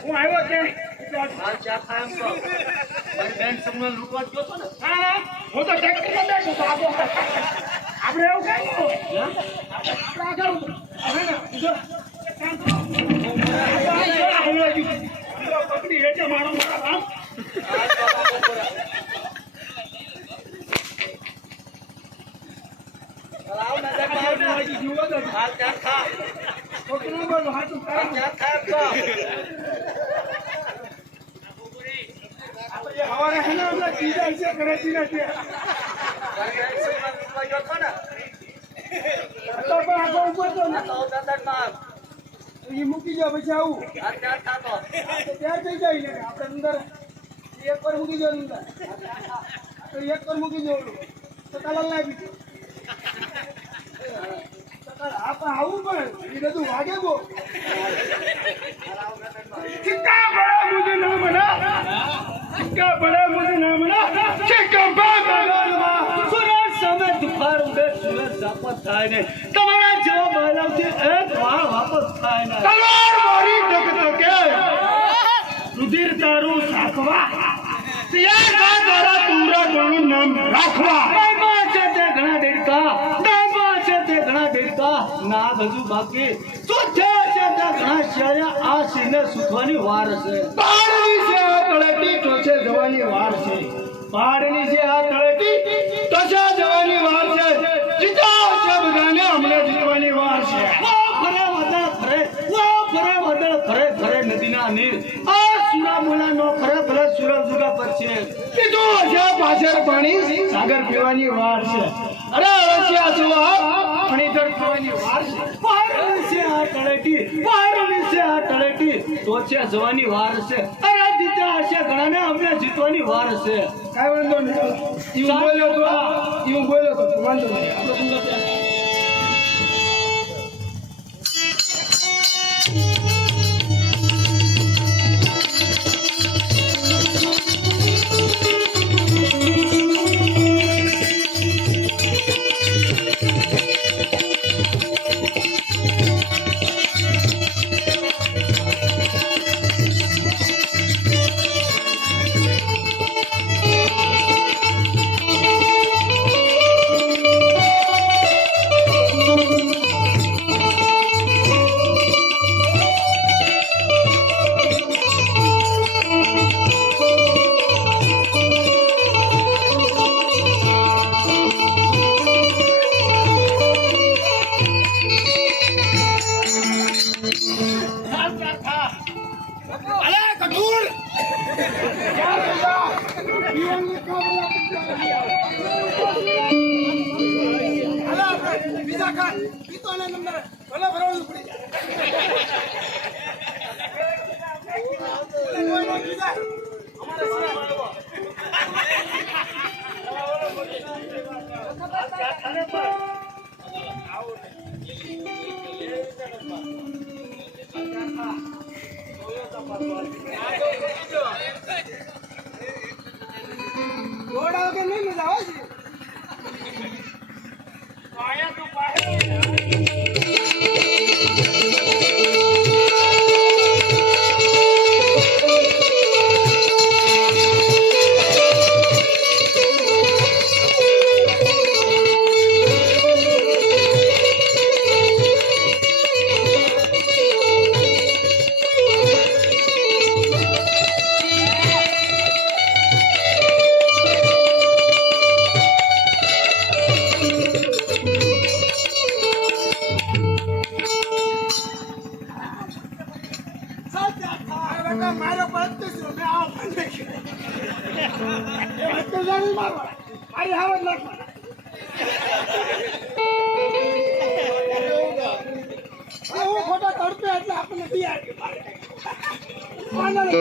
હું આવ્યો કે હાલ ચા ખા એમ કહો મારી બેન તમને લૂંટવા ગયો છો ને હા હું તો ટેક્ટરમાં બેઠો છું આગો આપણે એવું કઈ આપણે આગળ હવે ને હમણાં જ પકડી હેઠે મારો મારા કામ હવારે ગયો નંદન મૂકી જાવ પછી આવું. હાલ ચા ખા તો તો ત્યાં થઈ જાય આપણે અંદર એક પર મૂકી દો અંદર. તો એક પર મૂકી તો કલર લાવી દો આપણે આવું પણ. એ બધું વાગે બો સિક્કા બડે ના સિક્કા બડે મુજે ના બડે દુખાર ઉડે સુરત સાપત થાય ને. તમારા એક વાળ વાપસ થાય ને. તલવાર મારી કે રુધિર તારું સાખવા. તિયાર ના તારા તુમરા ગણું નામ રાખવા. ડાબા છે તે ઘણા દેડકા. ડાબા છે તે ઘણા દેડકા. ના હજુ બાકી. સુથ્યા છે તે ઘણા આ સિંહને સુખવાની વાર છે. પાડની છે આ તળેટી ટોચે જવાની વાર છે. પાડની છે આ તળેટી પાણી સાગર પીવાની વાર છે. અરે અળસિયા સુવા ફણીધર પીવાની વાર છે. પહાડની છે આ તળેટી પહાડની છે આ તળેટી. ટોચે જવાની વાર છે. અરે જીત્યા હશે ઘણાને અમને જીતવાની વાર છે. કાંઈ વાંધો નહીં. એવું બોલ્યો બોલ્યો વાંધો નહીં. બીજા ખાન પીતો ને તમને ભલે ભરવાનું પડી જાય કોઈ ઘોડા વગર નહીં? મજા આવે છે. આયા તો પાસે મારા બત્રીસ રૂપિયા આવો બત્રીસ જાણી મારવા મારી. હાવત નાખવાના હું ખોટા તડપે એટલે આપણને બિયાર બાદશાહ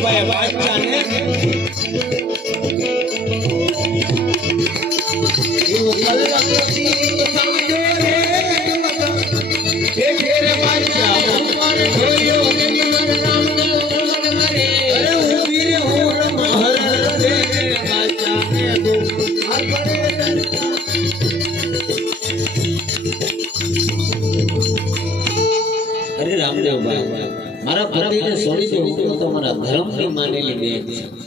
बाबा बच्चन પતિને છોડી દેવું તો તમારા ધર્મની માનેલી બેન છે.